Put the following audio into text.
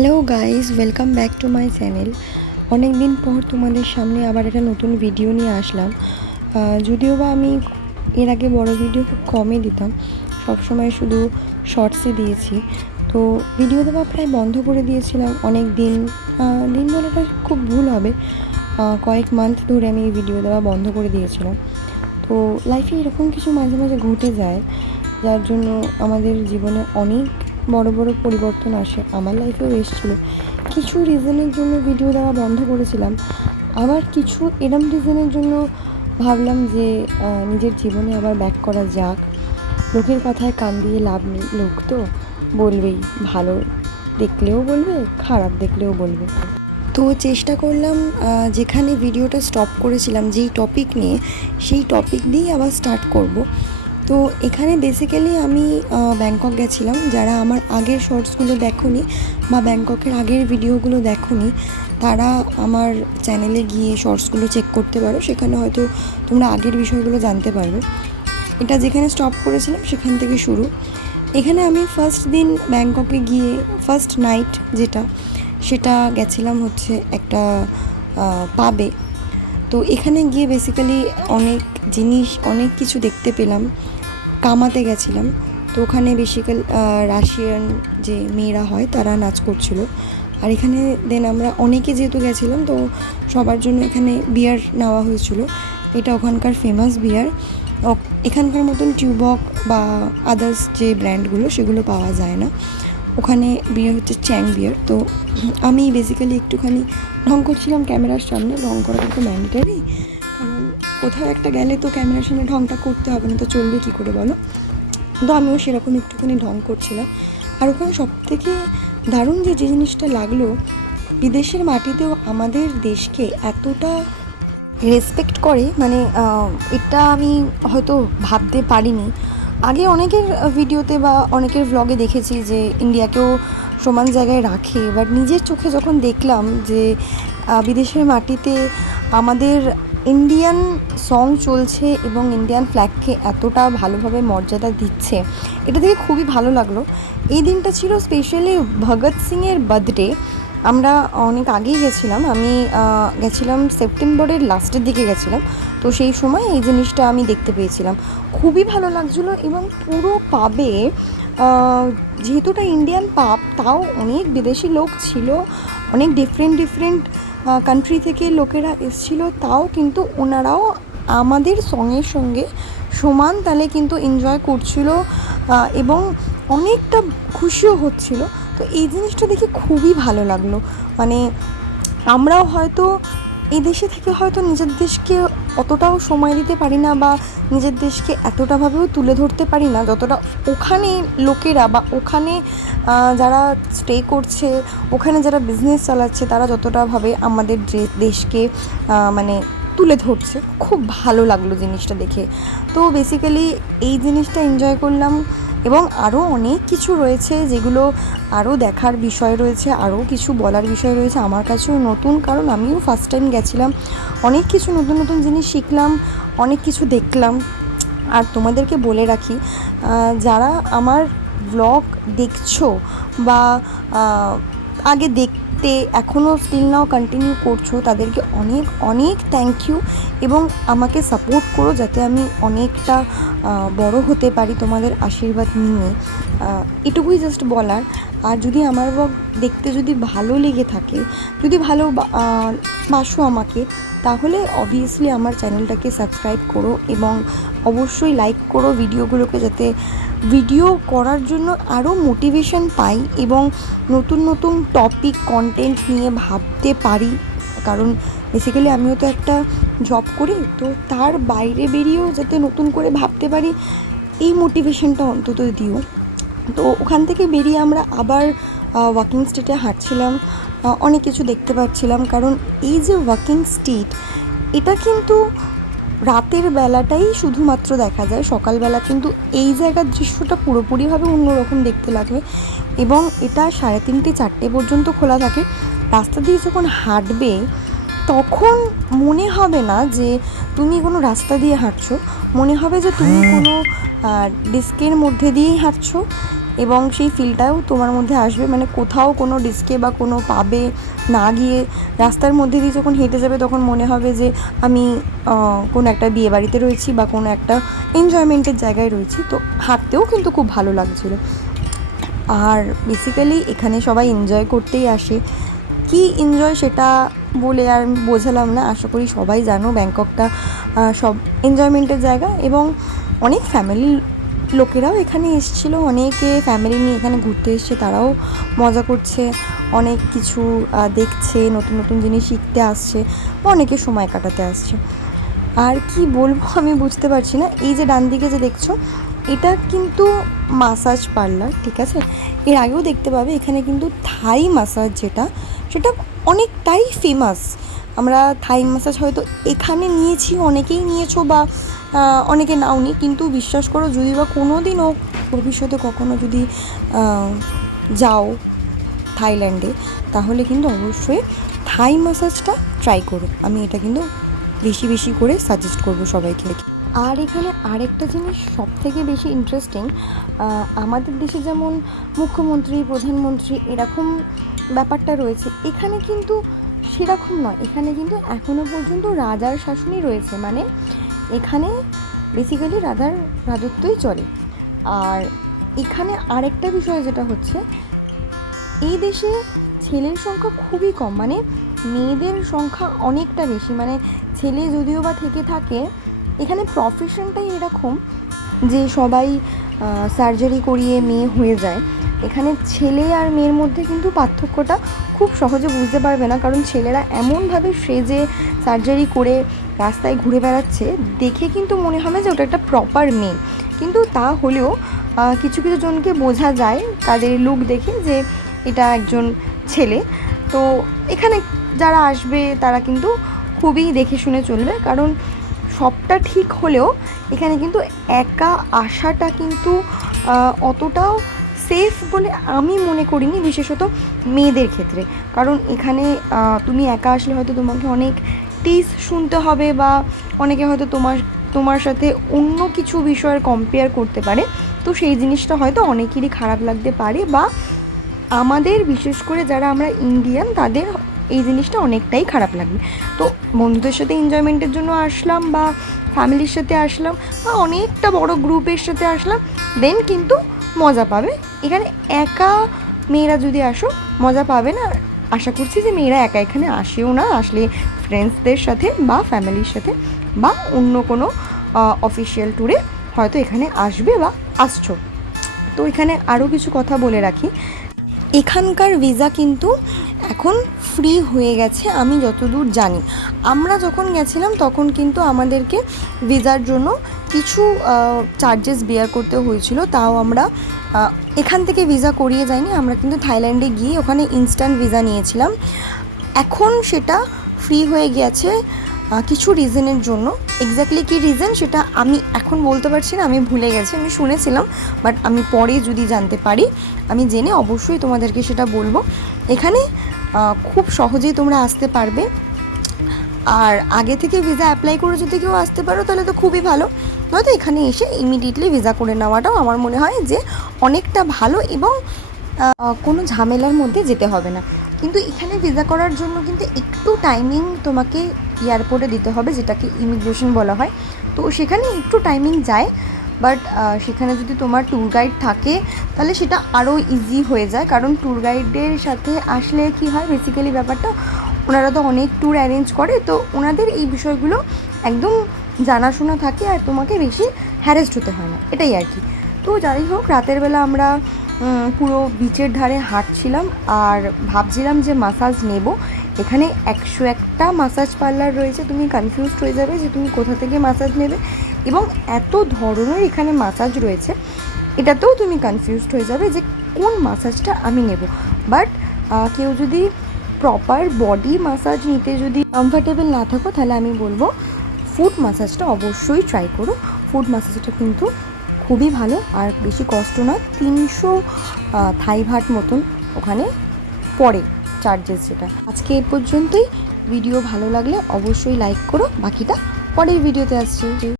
Hello guys, welcome back to my channel. অনেক দিন পর তোমাদের সামনে আবার একটা নতুন ভিডিও নিয়ে আসলাম। যদিও বা আমি এর আগে বড় ভিডিও খুব কমই দিতাম, সবসময় শুধু শর্টসে দিয়েছি। তো ভিডিও দেওয়া প্রায় বন্ধ করে দিয়েছিলাম অনেক দিন। দিন বলাটা খুব ভুল হবে, কয়েক মান্থ ধরে আমি ভিডিও দেওয়া বন্ধ করে দিয়েছিলাম। তো লাইফে এরকম কিছু মাঝে মাঝে ঘটে যায়, যার জন্য আমাদের জীবনে অনেক বড় বড় পরিবর্তন আসে। আমার লাইফেও এসেছিলো। কিছু রিজনের জন্য ভিডিও দেওয়া বন্ধ করেছিলাম, আবার কিছু এরম রিজনের জন্য ভাবলাম যে নিজের জীবনে আবার ব্যাক করা যাক। লোকের কথায় কান দিয়ে লাভ নেই, লোক তো বলবেই, ভালো দেখলেও বলবে, খারাপ দেখলেও বলবে। তো চেষ্টা করলাম যেখানে ভিডিওটা স্টপ করেছিলাম যেই টপিক নিয়ে, সেই টপিক দিয়েই আবার স্টার্ট করব। তো এখানে বেসিক্যালি আমি ব্যাংকক গেছিলাম। যারা আমার আগের শর্টসগুলো দেখোনি বা ব্যাংককের আগের ভিডিওগুলো দেখোনি, তারা আমার চ্যানেলে গিয়ে শর্টসগুলো চেক করতে পারো, সেখানে হয়তো তোমরা আগের বিষয়গুলো জানতে পারবে। এটা যেখানে স্টপ করেছিলাম সেখান থেকে শুরু। এখানে আমি ফার্স্ট দিন ব্যাংককে গিয়ে ফার্স্ট নাইট সেটা গেছিলাম হচ্ছে একটা পাবে। তো এখানে গিয়ে বেসিক্যালি অনেক কিছু দেখতে পেলাম। কামাতে গেছিলাম, তো ওখানে বেসিক্যালি রাশিয়ান যে মেয়েরা হয় তারা নাচ করছিল। আর এখানে দেন আমরা অনেকে যেহেতু গেছিলাম, তো সবার জন্য এখানে বিয়ার নেওয়া হয়েছিল। এটা ওখানকার ফেমাস বিয়ার। এখানকার মতন টিউবক বা আদার্স যে ব্র্যান্ডগুলো সেগুলো পাওয়া যায় না। ওখানে বিয়ার হচ্ছে চ্যাং বিয়ার। তো আমি বেসিক্যালি একটুখানি ঢং করছিলাম ক্যামেরার সামনে। ঢং করা কিন্তু ম্যান্ডেটারি, কারণ কোথাও একটা গেলে তো ক্যামেরার সামনে ঢংটা করতে হবে, না তো চলবে কী করে বলো। তো আমিও সেরকম একটুখানি ঢং করছিলাম। আর ওখানে সবথেকে দারুণ যে জিনিসটা লাগলো, বিদেশের মাটিতেও আমাদের দেশকে এতটা রেসপেক্ট করে, মানে এটা আমি হয়তো ভাবতে পারিনি। আগে অনেকের ভিডিওতে বা অনেকের ভ্লগে দেখেছি যে ইন্ডিয়াকেও সমান জায়গায় রাখে, বাট নিজের চোখে যখন দেখলাম যে বিদেশের মাটিতে আমাদের ইন্ডিয়ান সং চলছে এবং ইন্ডিয়ান ফ্ল্যাগকে এতটা ভালোভাবে মর্যাদা দিচ্ছে, এটা দেখে খুবই ভালো লাগলো। এই দিনটা ছিল স্পেশালি ভগৎ সিংয়ের বার্থডে। আমরা অনেক আগেই গেছিলাম, আমি গেছিলাম সেপ্টেম্বরের লাস্টের দিকে গেছিলাম। তো সেই সময় এই জিনিসটা আমি দেখতে পেয়েছিলাম, খুবই ভালো লাগছিলো। এবং পুরো পাবে, যেহেতু এটা ইন্ডিয়ান পাব, তাও অনেক বিদেশি লোক ছিল, অনেক ডিফারেন্ট কান্ট্রি থেকে লোকেরা এসেছিলো, তাও কিন্তু ওনারাও আমাদের সঙ্গের সঙ্গে সমান তালে কিন্তু এনজয় করছিল এবং অনেকটা খুশিও হচ্ছিল। তো এই জিনিসটা দেখে খুবই ভালো লাগলো। মানে আমরাও হয়তো এই দেশে থেকে হয়তো নিজের দেশকে অতটাও সময় দিতে পারি না, বা নিজের দেশকে এতটাভাবেও তুলে ধরতে পারি না যতটা ওখানে লোকেরা বা ওখানে যারা স্টে করছে, ওখানে যারা বিজনেস চালাচ্ছে, তারা যতটাভাবে আমাদের দেশকে মানে তুলে ধরছে। খুব ভালো লাগলো জিনিসটা দেখে। তো বেসিক্যালি এই জিনিসটা এনজয় করলাম। এবং আরও অনেক কিছু রয়েছে যেগুলো আরও দেখার বিষয় রয়েছে, আরও কিছু বলার বিষয় রয়েছে। আমার কাছেও নতুন, কারণ আমিও ফার্স্ট টাইম গেছিলাম। অনেক কিছু নতুন নতুন জিনিস শিখলাম, অনেক কিছু দেখলাম। আর তোমাদেরকে বলে রাখি, যারা আমার ব্লগ দেখছো বা আগে দেখতে এখনও স্টিল নাও কন্টিনিউ করছো, তাদেরকে অনেক অনেক থ্যাংক ইউ। এবং আমাকে সাপোর্ট করো যাতে আমি অনেকটা বড় হতে পারি তোমাদের আশীর্বাদ নিয়ে। এটুকুই জাস্ট বলার। আর যদি আমার ব্লগ দেখতে যদি ভালো লেগে থাকে, যদি ভালো বাসো আমাকে, তাহলে অবভিয়াসলি আমার চ্যানেলটাকে সাবস্ক্রাইব করো এবং অবশ্যই লাইক করো ভিডিওগুলোকে, যাতে ভিডিও করার জন্য আরও মোটিভেশন পাই এবং নতুন নতুন টপিক কন্টেন্ট নিয়ে ভাবতে পারি। কারণ বেসিক্যালি আমিও তো একটা জব করি, তো তার বাইরে বেরিয়েও যাতে নতুন করে ভাবতে পারি, এই মোটিভেশনটা অন্তত দিও। তো ওখান থেকে বেরিয়ে আমরা আবার ওয়াকিং স্ট্রিটে হাঁটছিলাম, অনেক কিছু দেখতে পাচ্ছিলাম। কারণ এই যে ওয়াকিং স্ট্রিট, এটা কিন্তু রাতের বেলাটাই শুধুমাত্র দেখা যায়, সকালবেলা কিন্তু এই জায়গার দৃশ্যটা পুরোপুরিভাবে অন্যরকম দেখতে লাগবে। এবং এটা 3:30 4টে পর্যন্ত খোলা থাকে। রাস্তা দিয়ে যখন হাঁটবে তখন মনে হবে না যে তুমি কোনো রাস্তা দিয়ে হাঁটছো, মনে হবে যে তুমি কোনো ডিস্কের মধ্যে দিয়েই হাঁটছো, এবং সেই ফিলটাও তোমার মধ্যে আসবে। মানে কোথাও কোনো ডিস্কে বা কোনো পাবে না গিয়ে রাস্তার মধ্যে দিয়ে যখন হেঁটে যাবে তখন মনে হবে যে আমি কোনো একটা বিয়েবাড়িতে রয়েছি বা কোনো একটা এনজয়মেন্টের জায়গায় রয়েছি। তো হাঁটতেও কিন্তু খুব ভালো লাগছিলো। আর বেসিক্যালি এখানে সবাই এনজয় করতেই আসে। কি এনজয় সেটা বলে আর বোঝালাম না, আশা করি সবাই জানো ব্যাংককটা সব এনজয়মেন্টের জায়গা। এবং অনেক ফ্যামিলির লোকেরাও এখানে এসেছিলো, অনেকে ফ্যামিলি নিয়ে এখানে ঘুরতে এসছে, তারাও মজা করছে, অনেক কিছু দেখছে, নতুন নতুন জিনিস শিখতে আসছে, অনেকে সময় কাটাতে আসছে। আর কি বলবো আমি বুঝতে পারছি না। এই যে ডান দিকে যে দেখছো, এটা কিন্তু মাসাজ পার্লার, ঠিক আছে? এর আগেও দেখতে পাবে এখানে কিন্তু থাই মাসাজ যেটা, সেটা অনেকটাই ফেমাস। আমরা থাই মাসাজ হয়তো এখানে নিয়েছি, অনেকেই নিয়েছো বা অনেকে নাওনি, কিন্তু বিশ্বাস করো যদি বা কোনো দিনও ভবিষ্যতে কখনো যদি যাও থাইল্যান্ডে, তাহলে কিন্তু অবশ্যই থাই মাসাজটা ট্রাই করো। আমি এটা কিন্তু বেশি বেশি করে সাজেস্ট করবো সবাইকে। আর এখানে আরেকটা জিনিস সব থেকে বেশি ইন্টারেস্টিং, আমাদের দেশে যেমন মুখ্যমন্ত্রী, প্রধানমন্ত্রী এরকম ব্যাপারটা রয়েছে, এখানে কিন্তু সেরকম নয়। এখানে কিন্তু এখনও পর্যন্ত রাজার শাসনই রয়েছে, মানে এখানে বেসিক্যালি রাজার রাজত্বই চলে। আর এখানে আরেকটা বিষয় যেটা হচ্ছে, এই দেশে ছেলের সংখ্যা খুবই কম, মানে মেয়েদের সংখ্যা অনেকটা বেশি। মানে ছেলে যদিও বা থেকে থাকে, এখানে প্রফেশনটাই এরকম যে সবাই সার্জারি করিয়ে মেয়ে হয়ে যায়। এখানে ছেলে আর মেয়ের মধ্যে কিন্তু পার্থক্যটা খুব সহজে বুঝতে পারবে না, কারণ ছেলেরা এমনভাবে সেজে সার্জারি করে রাস্তায় ঘুরে বেড়াচ্ছে, দেখে কিন্তু মনে হবে যে ওটা একটা প্রপার মেয়ে। কিন্তু তা হলেও কিছু কিছু জনকে বোঝা যায় তাদের লুক দেখে যে এটা একজন ছেলে। তো এখানে যারা আসবে তারা কিন্তু খুবই দেখে শুনে চলবে, কারণ সবটা ঠিক হলেও এখানে কিন্তু একা আসাটা কিন্তু অতটাও সেফ বলে আমি মনে করিনি, বিশেষত মেয়েদের ক্ষেত্রে। কারণ এখানে তুমি একা আসলে হয়তো তোমাকে অনেক টিস শুনতে হবে, বা অনেকে হয়তো তোমার সাথে অন্য কিছু বিষয়ের কম্পেয়ার করতে পারে। তো সেই জিনিসটা হয়তো অনেকেরই খারাপ লাগতে পারে, বা আমাদের বিশেষ করে যারা আমরা ইন্ডিয়ান তাদের এই জিনিসটা অনেকটাই খারাপ লাগবে। তো বন্ধুদের সাথে এনজয়মেন্টের জন্য আসলাম, বা ফ্যামিলির সাথে আসলাম, বা অনেকটা বড় গ্রুপের সাথে আসলাম, দেন কিন্তু মজা পাবে। এখানে একা মেয়েরা যদি আসো মজা পাবে না। আশা করছি যে মেয়েরা একা এখানে আসেও না, আসলে ফ্রেন্ডসদের সাথে বা ফ্যামিলির সাথে বা অন্য কোনো অফিসিয়াল ট্যুরে হয়তো এখানে আসবে বা আসছো। তো এখানে আরও কিছু কথা বলে রাখি, এখানকার ভিসা কিন্তু এখন ফ্রি হয়ে গেছে আমি যতদূর জানি। আমরা যখন গেছিলাম তখন কিন্তু আমাদেরকে ভিসার জন্য কিছু চার্জেস বেয়ার করতে হয়েছিল, তাও আমরা এখান থেকে ভিসা করিয়ে যাইনি, আমরা কিন্তু থাইল্যান্ডে গিয়ে ওখানে ইনস্ট্যান্ট ভিসা নিয়েছিলাম। এখন সেটা ফ্রি হয়ে গেছে কিছু রিজনের জন্য। এক্স্যাক্টলি কী রিজন সেটা আমি এখন বলতে পারছি না, আমি ভুলে গেছি, আমি শুনেছিলাম, বাট আমি পরে যদি জানতে পারি, আমি জেনে অবশ্যই তোমাদেরকে সেটা বলবো। এখানে খুব সহজেই তোমরা আসতে পারবে, আর আগে থেকে ভিসা অ্যাপ্লাই করে যদি কেউ আসতে পারো তাহলে তো খুবই ভালো, নয়তো এখানে এসে ইমিডিয়েটলি ভিসা করে নেওয়াটাও আমার মনে হয় যে অনেকটা ভালো, এবং কোনো ঝামেলার মধ্যে যেতে হবে না। কিন্তু এখানে ভিসা করার জন্য কিন্তু একটু টাইমিং তোমাকে এয়ারপোর্টে দিতে হবে, যেটাকে ইমিগ্রেশন বলা হয়। তো সেখানে একটু টাইমিং যায়, বাট সেখানে যদি তোমার ট্যুর গাইড থাকে তাহলে সেটা আরও ইজি হয়ে যায়। কারণ ট্যুর গাইডের সাথে আসলে কি হয়, বেসিক্যালি ব্যাপারটা ওনারা তো অনেক ট্যুর অ্যারেঞ্জ করে, তো ওনাদের এই বিষয়গুলো একদম জানাশোনা থাকে, আর তোমাকে বেশি হ্যারেসড হতে হয় না, এটাই আর কি। তো যাই হোক, রাতের বেলা আমরা পুরো বিচের ধারে হাঁটছিলাম আর ভাবছিলাম যে মাসাজ নেব। এখানে 101টা মাসাজ পার্লার রয়েছে, তুমি কনফিউজড হয়ে যাবে যে তুমি কোথা থেকে মাসাজ নেবে, এবং এত ধরনের এখানে মাসাজ রয়েছে, এটাতেও তুমি কনফিউজড হয়ে যাবে যে কোন মাসাজটা আমি নেব। বাট কেউ যদি প্রপার বডি মাসাজ নিতে যদি কমফর্টেবল না থাকো, তাহলে আমি বলবো ফুট মাসাজটা অবশ্যই ট্রাই করো। ফুট মাসাজটা কিন্তু খুবই ভালো, আর বেশি কষ্ট না, 300 থাই ভাট মতন ওখানে পড়ে চার্জেস যেটা। আজকে এ পর্যন্তই। ভিডিও ভালো লাগলে অবশ্যই লাইক করো, বাকিটা পরের ভিডিওতে আসছে।